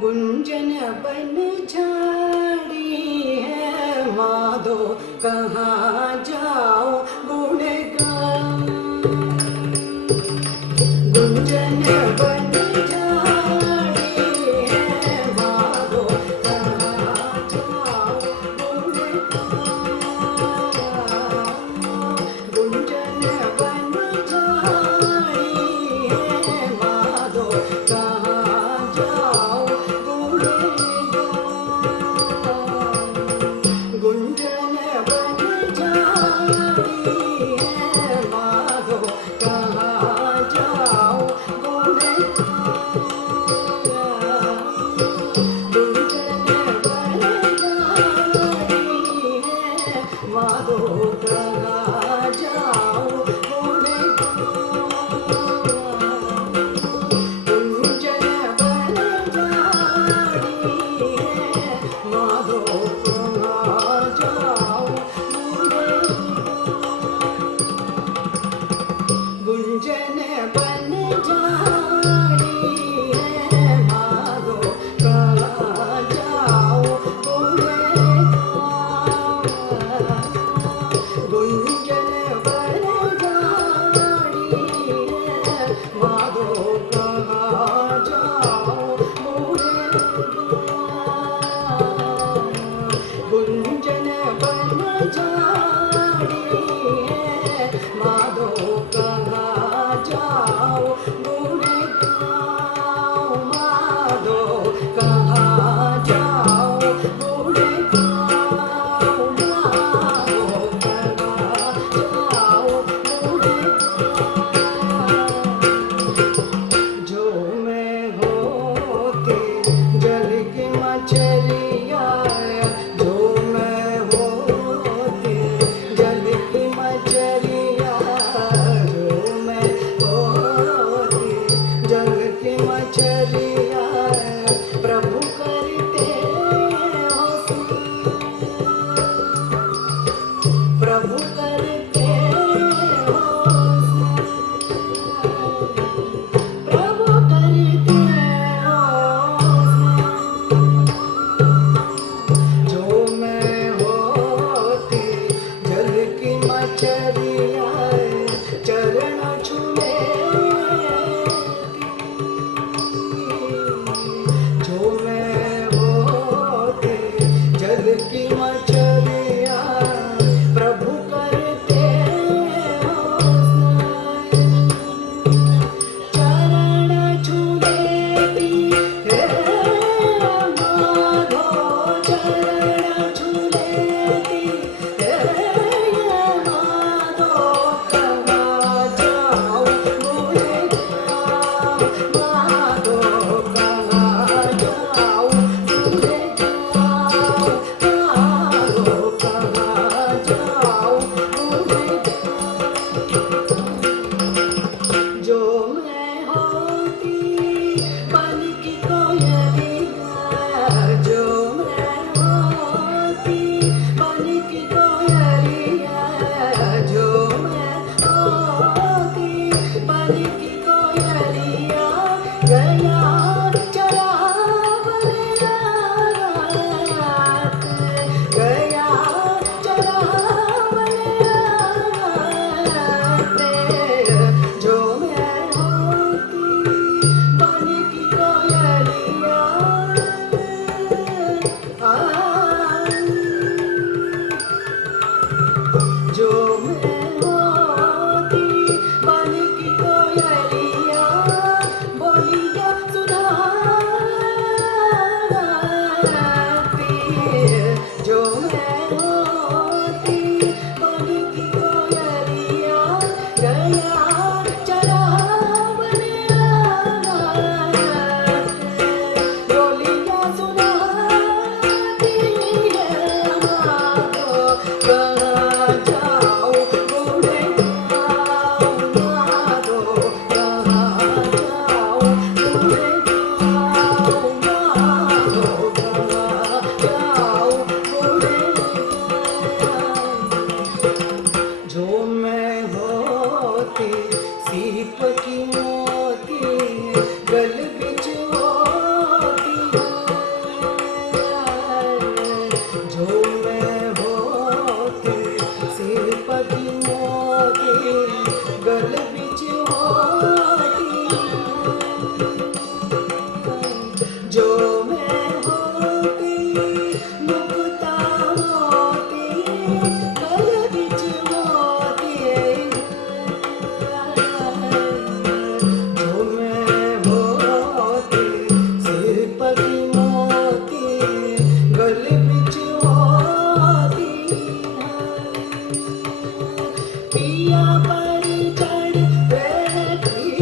गुंजन बन झाड़ी है माधो, कहाँ जाओ गुण गाऊं। गुंजन बन झाड़ी है माधो, कहाँ जाओ गुण गाऊं। गुंजन बन झाड़ी है माधो, कहाँ जाओ गुण गाऊं। गुंजन बन झाड़ी है माधो, कहाँ जाओ गुण गाऊं। गुंजन बन झाड़ी है माधो, कहाँ जाओ गुण गाऊं। गुंजन बन झाड़ी है माधो, कहाँ जाओ गुण गाऊं। गुंजन बन झाड़ी है माधो, कहाँ जाओ गुण गाऊं। गुंजन बन झाड़ी है माधो, कहाँ जाओ गुण गाऊं। गुंजन बन झाड़ी है माधो, कहाँ जाओ गुण गाऊं। माधो, कहाँ जाओ गुण गाऊं। माधो, कहाँ जाओ गुण गाऊं। जो मैं होती जल की मछलिया, जो मैं होती जल की मछलिया, जो मैं होती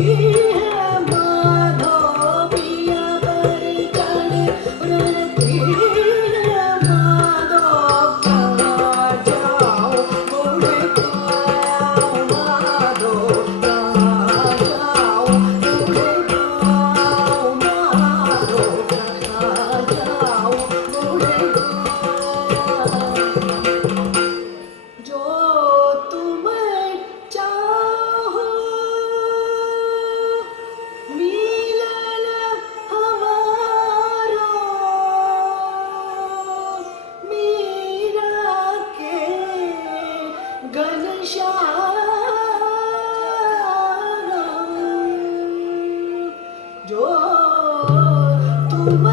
है माधो पिया पर चढ़े उड़ती है माधो कहाँ जाओ उड़े माधो कहाँ जाओ उड़े माधो कहाँ जाओ उड़े जो तुम चाहो मिलन हमारो मीरा के घनश्याम जो तुम